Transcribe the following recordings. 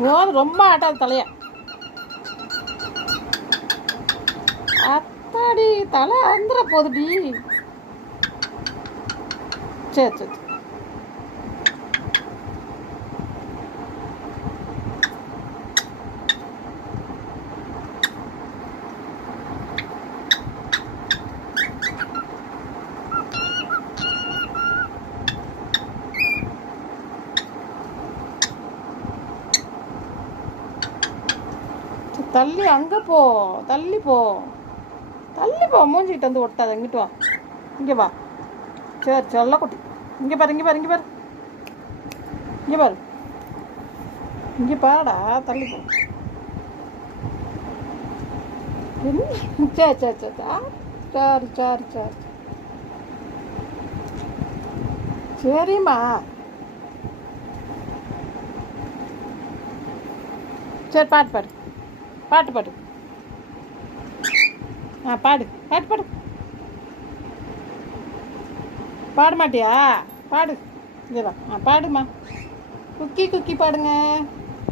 ரொம்ப ஆட்டாது தலைய. அத்தாடி தலை அந்துற போகுதுடி. சரி சரி தள்ளி அங்கே போ, தள்ளி போ, தள்ளி போ. மூஞ்சிக்கிட்ட வந்து ஒட்டாத. இங்கிட்டு வா, இங்கே வா. சரி சொல்ல குட்டி. இங்கே பாரு, இங்கே பாரு, இங்கே பாரு, இங்கே பாரு, இங்கே பாடா. தள்ளி போ. சரி சரி சரி சரி சரி சரி சரிம்மா. சரி பாட்டு பாடு, பாட்டு பாடு. பாடு பாட்டு பாடு. பாட மாட்டியா? பாடு. இதா பாடுமா. குக்கி குக்கி பாடுங்க.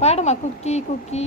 பாடுமா குக்கி குக்கி.